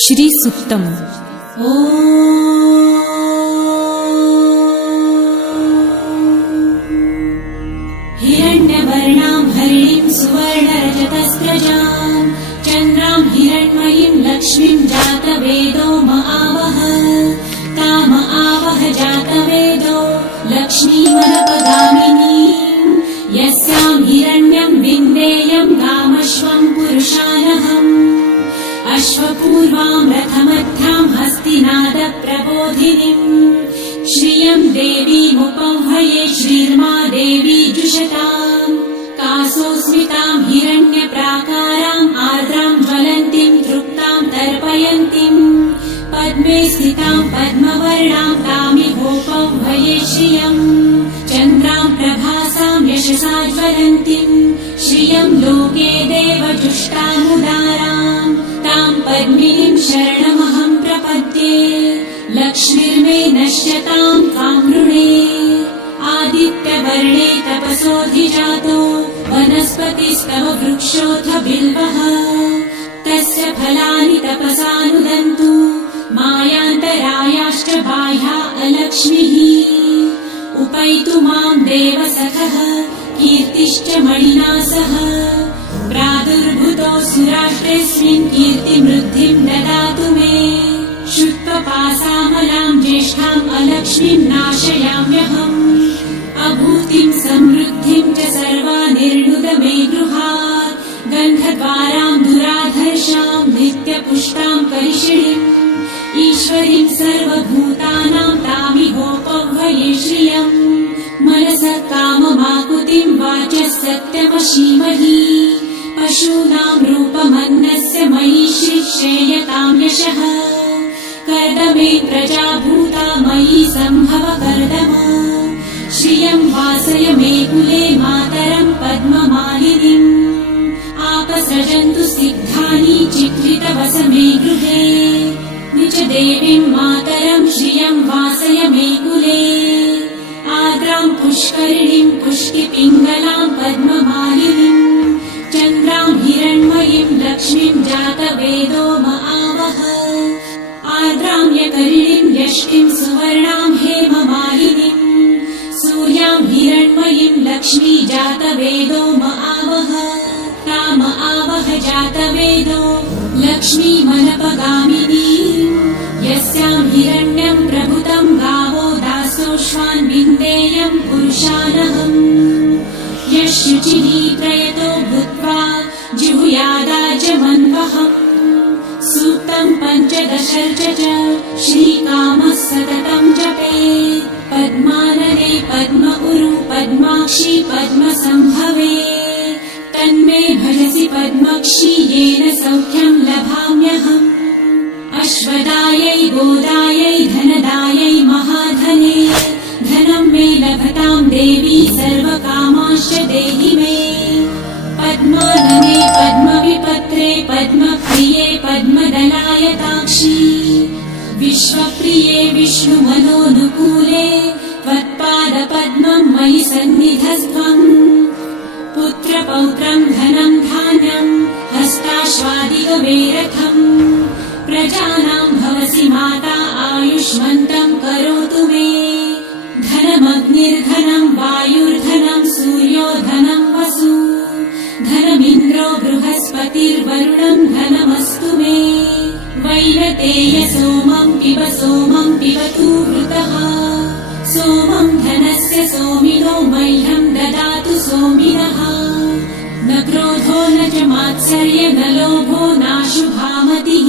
श्री सुक्तम। हिरण्यवर्णां हरिणीं सुवर्णरजतस्रजां चन्द्रां हिरण्मयीं लक्ष्मीं जातवेदो महावह ताम आवह जातवेदो लक्ष्मीमनपगामिनीं यस्यां हिरण्यं विन्देयं गामश्वं पुरुषानहम् अश्वपूर्वां रथमध्यां हस्तिनादप्रबोधिनीं श्रियं देवीमुपह्वये श्रीर्मा देवी जुषताम् कासोऽस्मितां हिरण्यप्राकाराम् आर्द्रां ज्वलन्तीं तृप्तां तर्पयन्तीं पद्मे स्थितां पद्मवर्णां तामिहोपह्वये श्रियम् चन्द्रां प्रभासां यशसा ज्वलन्तीं श्रियं लोके देवजुष्टामुदाराम् तां पद्मिनीं शरणमहं प्रपद्ये लक्ष्मीर्मे नश्यतां त्वां वृणे आदित्यवर्णे तपसोऽधिजातो वनस्पतिस्तव वृक्षोऽथ बिल्वः तस्य फलानि तपसानुदन्तु मायान्तरायाश्च बाह्या अलक्ष्मीः उपैतु मां देवसखः कीर्तिश्च मणिना सह प्रादुर्भूतो सुराष्ट्रेऽस्मिन् कीर्तिमृद्धिं ददातु मे शुत्वपासामलां ज्येष्ठाम् अलक्ष्मीं नाशयाम्यहम् अभूतिं समृद्धिं च सर्वानिर्णुद मे गृहात् गन्धद्वारां दुराधर्षां नित्यपुष्टां करिषिणीम् ईश्वरीं सर्वभूतानां तामिहोपह्वये श्रियम् मनसः काममाकुतिं वाचः सत्यमशीमहि पशूनां रूपमन्नस्य मयि श्रेयतां यशः कर्दमे प्रजाभूता मयि सम्भव कर्दम श्रियं वासय मे कुले मातरं पद्ममालिनीम् आपसृजन्तु सिद्धानि चित्रितवस मे गृहे निज देवीं मातरं श्रियं वासय मे कुले आर्द्रां पुष्करिणीं पुष्टिपिङ्गलां पद्ममालिनीं चन्द्रां हिरण्मयीं लक्ष्मीं जातवेदो महावह आर्द्रां यकरिणीं यष्टिं सुवर्णां हेममालिनीं सूर्यां हिरण्मयीं लक्ष्मी जातवेदो महावह ताम आवह जातवेदो लक्ष्मीमनपगामिनीं यस्यां हिरण्यं प्रभुतं गावो दासोऽश्वान् विन्देयं पुरुषानहम् यः शुचिः प्रयतो भूत्वा जिहुयादाजमन्वहम् सूक्तं पञ्चदशर्च च श्रीकामः सततं जपेत् पद्मानने पद्म उरु पद्माक्षी पद्मसम्भवे तन्मे भजसि पद्मक्षी येन सौख्यं लभाम्यहम् अश्वदायै गोदायै धनदायै महाधने धनं मे लभतां देवी सर्वकामांश्च देहि मे पद्मानने पद्मविपत्रे पद्मप्रिये पद्मदलायताक्षी विश्वप्रिये विष्णुमनोनुकूले त्वत्पादपद्मं मयि सन्निधस्त्वम् पुत्रपौत्रं धनं धान्यं हस्ताश्वादिगवेरथम् प्रजानां भवसि माता आयुष्मन्तं करोतु मे धनमग्निर्धनं वायुर्धनं सूर्यो धनं वसु धनमिन्द्रो बृहस्पतिर्वरुणं धनमस्तु मे वैनतेय सोमं पिबतु वृतः सोमं धनस्य सोमिनो मह्यं ददातु सोमिनः न क्रोधो न च मात्सर्य न लोभो नाशुभामतिः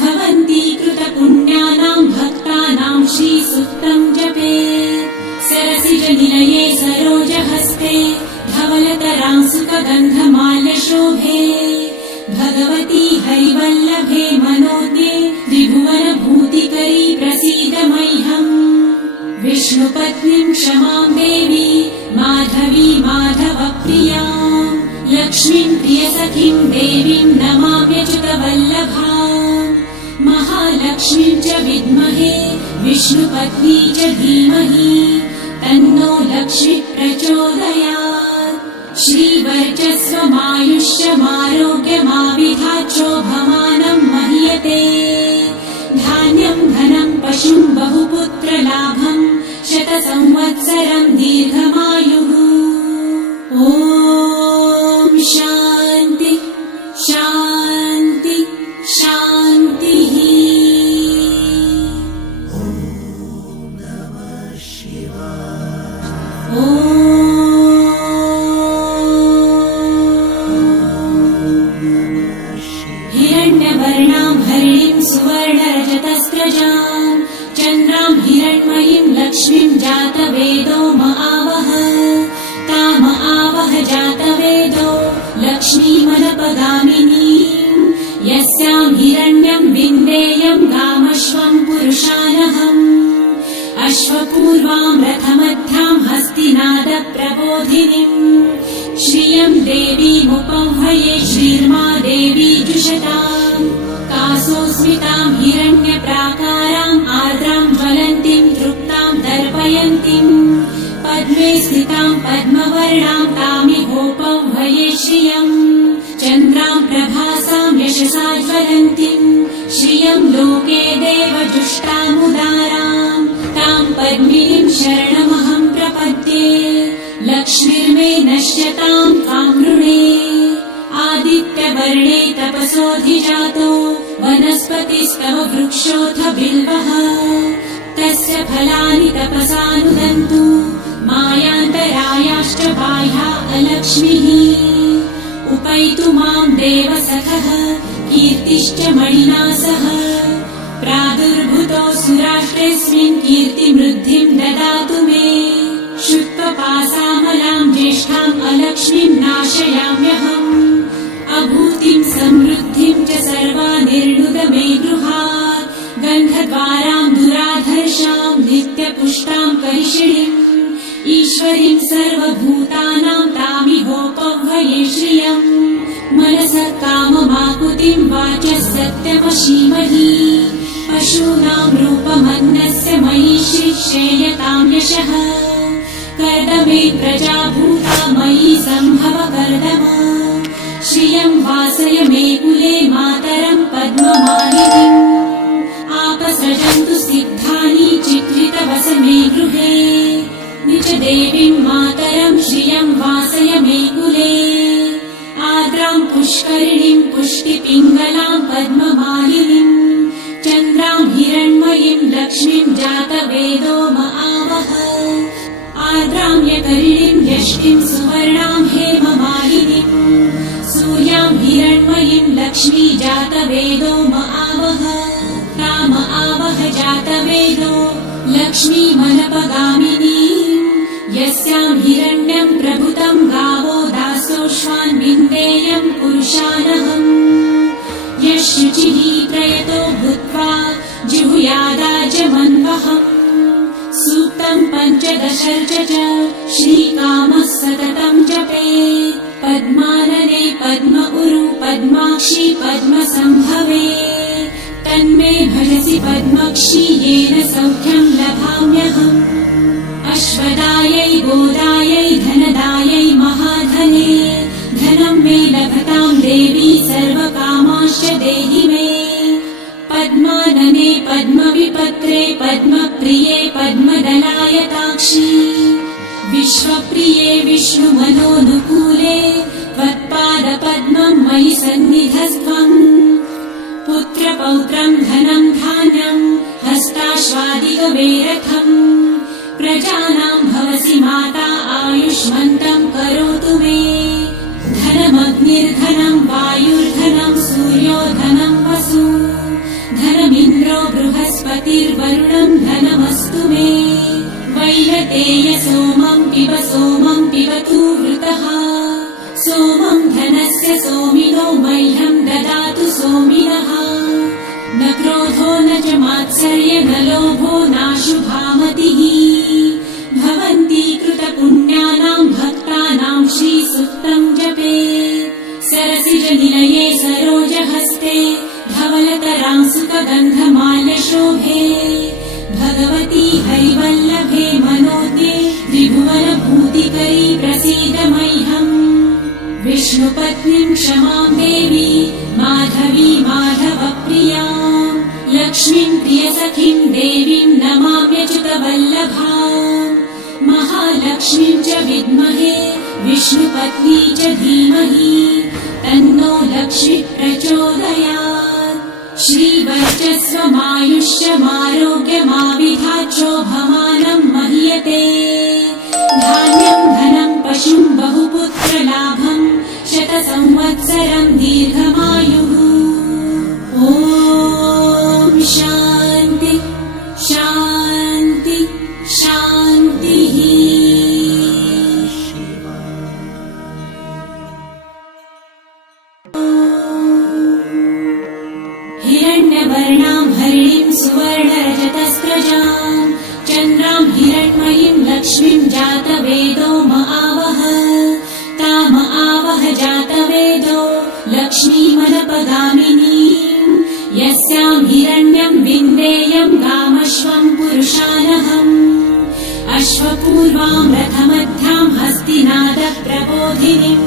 भवन्ति कृतपुण्यानां भक्तानां श्रीसूक्तं जपेत् सरसिजनिलये सरोजहस्ते धवलतरां सुखगन्धमाल्यशोभे भगवती हरिवल्लभे मनोज्ञे त्रिभुवनभूतिकरी प्रसीद मह्यम् विष्णुपत्नीं क्षमां देवी माधवी माधवप्रियां लक्ष्मीं प्रियसखीं देवीं नमाम्यच्युतवल्लभाम् महालक्ष्मीं च विद्महे विष्णुपत्नी च धीमहि तन्नो लक्ष्मी प्रचोदयात् श्रीवर्चस्वमायुष्यमारोग्यमाविधाचोभमानं महीयते आयुष्युं बहुपुत्रलाभं शतसंवत्सरं दीर्घमायुः। ॐ शान्ति शान्ति शान्तिः। हिरण्यवर्णां हरिणीं सुवर्णरजतस्रजां चन्द्रां हिरण्मयीं लक्ष्मीं जातवेदो महावः। ताम आवह जातवेदो लक्ष्मीमनपगामिनीं यस्यां हिरण्यं विन्देयं गामश्वं पुरुषानहम्। अश्वपूर्वां रथमध्यां हस्तिनादप्रबोधिनीम् श्रियं देवीमुपह्वये श्रीर्मा देवी जुषताम्। कासोस्मितां हिरण्यप्राकाराम् आर्द्रां ज्वलन्तीं तृप्तां दर्पयन्तीम् पद्मे स्थितां पद्मवर्णां तामिहोपह्वये श्रियम्। चन्द्रां प्रभासां यशसा ज्वलन्तीं श्रियं लोके देवजुष्टामुदाराम् तां पद्मिनीं शरणमहं प्रपद्ये। लक्ष्मीर्मे नश्यतां त्वां नृणे आदित्यवर्णे तपसोऽधिजातो वनस्पतिस्तव वृक्षोऽथ बिल्वः। तस्य फलानि तपसानुदन्तु मायान्तरायाश्च बाह्या अलक्ष्मीः। उपैतु मां देवसखः कीर्तिश्च मणिना सह। प्रादुर्भूतो सुराष्ट्रेऽस्मिन् कीर्तिमृद्धिं ददातु मे। शुक्लपासामलां ज्येष्ठाम् अलक्ष्मीं नाशयाम्यहम्। अभूतिं समृद्धिं च सर्वानिर्णुद मे गृहात्। गन्धद्वारां दुराधर्षां नित्यपुष्टां करिषिणीम् ईश्वरीं सर्वभूतानां तामिहोपह्वये श्रियम्। मनसः काममाकुतिं वाचः सत्यमशीमहि। पशूनां रूपमन्नस्य मयि श्रेयतां यशः। कर्दमे प्रजाभूता मयि सम्भव कर्दम। श्रियं वासय मे कुले मातरं पद्ममालिनीम्। आपसृजन्तु सिद्धानि चित्रितवस मे गृहे। निज देवीं मातरं श्रियं वासय मे कुले। आर्द्रां पुष्करिणीं पुष्टिपिङ्गलां पद्ममालिनीम्। चन्द्रां हिरण्मयीं लक्ष्मीं जातवेदो महावः। आर्द्रां यकरिणीं यष्टिं सुवर्णां हेममालिनीम्। सूर्यां हिरण्मयीं लक्ष्मी जातवेदो महावः। ताम आवह जातवेदो लक्ष्मीमनपगामिनीम् यस्यां हिरण्यं प्रभुतं गावो दासोऽश्वान् विन्देयं पुरुषानहम्। यशुचिः प्रयतो भूत्वा जिहुयादाजमन्वहम्। सूक्तं पञ्चदशर्च च श्रीकामः सततं जपेत्। पद्मानने पद्म उरु पद्माक्षी पद्मसम्भवे। तन्मे भजसि पद्मक्षी येन सौख्यं लभाम्यहम्। अश्वदायै गोदायै धनदायै महाधने। धनं मे लभतां देवी सर्वकामाश्च देहि मे। पद्मानने पद्मविपत्रे पद्मप्रिये पद्मदलायताक्षी। विश्वप्रिये विष्णुमनोनुकूले त्वत्पादपद्मं मयि सन्निधस्त्वम्। पुत्रपौत्रं धनं धान्यं हस्ताश्वादिगवेरथम्। प्रजानां भवसि माता आयुष्मन्तं करोतु मे। धनमग्निर्धनं वायुर्धनं सूर्यो धनं वसु। धनमिन्द्रो बृहस्पतिर्वरुणं धनमस्तु मे। वैरतेय सोमं पिबतु वृतः। सोमं धनस्य सोमिनो मह्यं ददातु सोमिनः। न क्रोधो न च मात्सर्य न लोभो नाशुभामतिः। भवन्ति कृतपुण्यानां भक्तानां श्रीसूक्तं जपेत्। सरसिजनिलये सरोजहस्ते धवलतरां सुखगन्धमाल्यशोभे। भगवती हरिवल्लभे मनोज्ञे त्रिभुवनभूतिकरी प्रसीद मह्यम्। विष्णुपत्नीं क्षमां देवी माधवी माधवप्रियां। महालक्ष्मीं प्रियसखीं देवीं नमाम्यच्युतवल्लभाम् महालक्ष्मीं च विद्महे विष्णुपत्नी च धीमहि तन्नो लक्ष्मी प्रचोदयात् श्रीवर्चस्वमायुष्यमारोग्यमाविधाच्छोभमानं महीयते धान्यं धनं पशुं बहुपुत्रलाभं शतसंवत्सरं दीर्घमायुः ॐ शान्ति शान्ति शान्तिः हिरण्यवर्णां हरिणीं सुवर्णरजतस्रजां चन्द्रां हिरण्मयीं लक्ष्मीं जातवेदो महावह ताम आवह जातवेदो लक्ष्मीमनपगामिनीं यस्यां हिरण्यं विन्देयं गामश्वं पुरुषानहम् अश्वपूर्वां रथमध्यां हस्तिनादप्रबोधिनीम्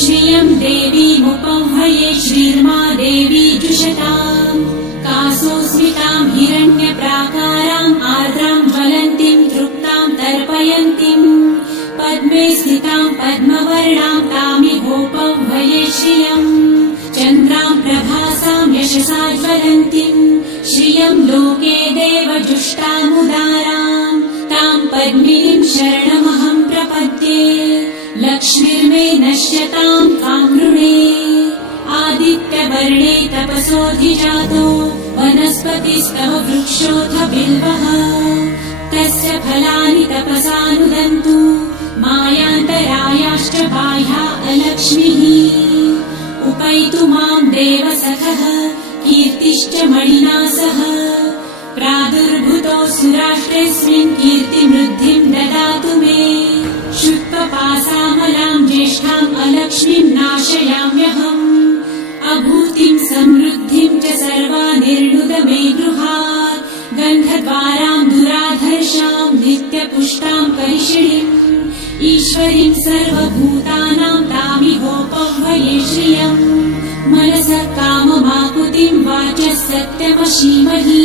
श्रियं देवीमुपह्वये श्रीर्मा देवी जुषताम् कासोस्मितां हिरण्यप्राकाराम् आर्द्रां ज्वलन्तीं तृप्तां तर्पयन्तीं पद्मे स्थितां पद्मवर्णां तामिहोपह्वये श्रियम् चन्द्रां प्रभासां यशसा ज्वलन्तीं श्रियं लोके देवजुष्टामुदारां तां पद्मिनीं शरणमहं प्रपद्ये लक्ष्मीर्मे नश्यतां त्वां नृणे आदित्यवर्णे तपसोऽधिजातो वनस्पतिस्तव वृक्षोऽथ बिल्वः तस्य फलानि तपसानुदन्तु मायान्तरायाश्च बाह्या अलक्ष्मीः उपैतु मां देवसखः कीर्तिश्च मणिना सह प्रादुर्भूतो सुराष्ट्रेऽस्मिन् कीर्तिमृद्धिं ददातु मे शुक्लपासामलां ज्येष्ठाम् अलक्ष्मीं नाशयाम्यहम् अभूतिं समृद्धिं च सर्वानिर्णुद मे गृहात् गन्धद्वारां दुराधर्षां नित्यपुष्टां करिषिणीम् ईश्वरीं सर्वभूतानां तामिहोपह्वये श्रियम् मनसः काममाकुतिं वाचः सत्यमशीमहि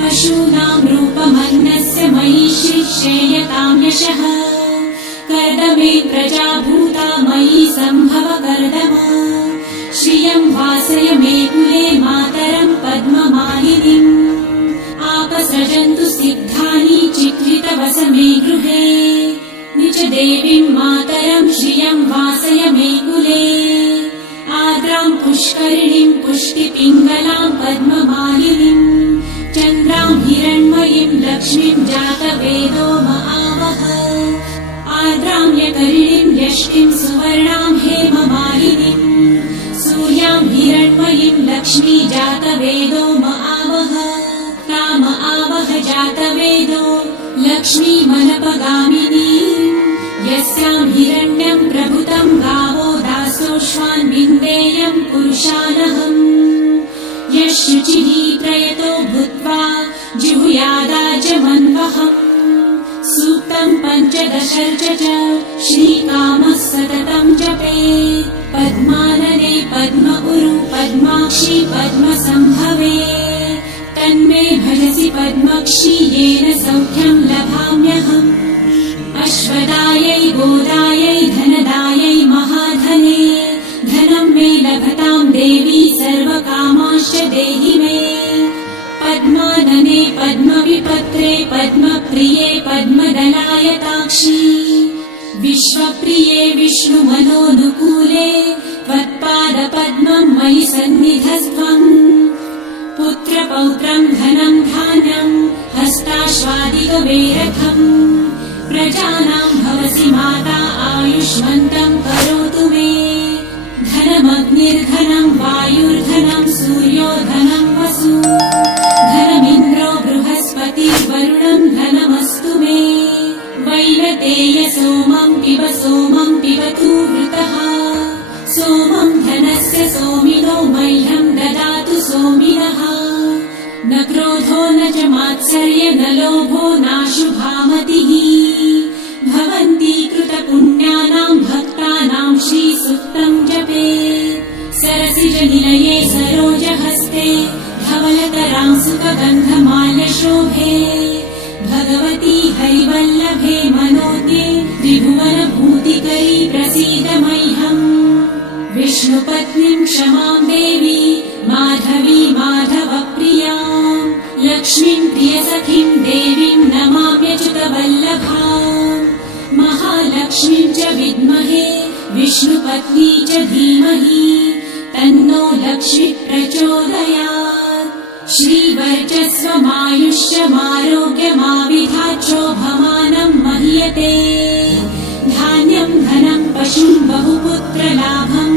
पशूनां रूपमन्नस्य मयि श्रेयतां यशः कर्दमे प्रजाभूता मयि सम्भव कर्दम श्रियं वासय मे कुले मातरं पद्ममालिनीम् आपसृजन्तु सिद्धानि चित्रितवस मे गृहे निज देवीं मातरं श्रियं वासय मे कुले आर्द्रां पुष्करिणीं पुष्टिपिङ्गलां पद्ममालिनीं चन्द्रां हिरण्मयीं लक्ष्मीं जातवेदो महावह आर्द्रां यकरिणीं यष्टिं सुवर्णां हेममालिनीं सूर्यां हिरण्मयीं लक्ष्मी जातवेदो महावह ताम आवह जातवेदो लक्ष्मीमनपगामिनीं यस्यां हिरण्यं प्रभुतं गावो दासोऽश्वान् विन्देयं पुरुषानहम् यः शुचिः प्रयतो भूत्वा जिहुयादाजमन्वहम् सूक्तं पञ्चदशर्च च श्रीकामः सततं जपेत् पद्मानने पद्म उरु पद्माक्षी पद्मसम्भवे तन्मे भजसि पद्मक्षी येन सौख्यं लभाम्यहम् अश्वदायै गोदायै धनदायै महाधने धनं मे लभतां देवी सर्वकामांश्च देहि मे पद्मानने पद्मविपत्रे पद्मप्रिये पद्मदलायताक्षी विश्वप्रिये विष्णुमनोनुकूले त्वत्पादपद्मं मयि सन्निधस्त्वम् पुत्रपौत्रं धनं धान्यं हस्ताश्वादिगवेरथम् प्रजानां भवसि माता आयुष्मन्तं करोतु मे धनमग्निर्धनं वायुर्धनं सूर्यो धनं वसु धनमिन्द्रो बृहस्पतिर्वरुणं धनमस्तु मे वैनतेय सोमं पिबतु वृतः सोमं धनस्य सोमिनो मह्यं ददातु सोमिनः न क्रोधो न च मात्सर्य न लोभो नाशुभामतिः भवन्ति कृतपुण्यानां भक्तानां श्रीसूक्तं जपेत् सरसिजनिलये सरोजहस्ते धव श्यामलतरां सुखगन्धमाल्यशोभे भगवती हरिवल्लभे मनोज्ञे त्रिभुवनभूतिकरी प्रसीद मह्यम् विष्णुपत्नीं क्षमां देवी माधवी माधवप्रियां लक्ष्मीं प्रियसखीं देवीं नमाम्यच्युतवल्लभाम् महालक्ष्मीं च विद्महे विष्णुपत्नी च धीमहि तन्नो लक्ष्मी प्रचोदयात् श्रीवर्चस्वमायुष्यमारोग्यमाविधाच्छोभमानं मह्यते धान्यं धनं पशुं बहुपुत्रलाभम्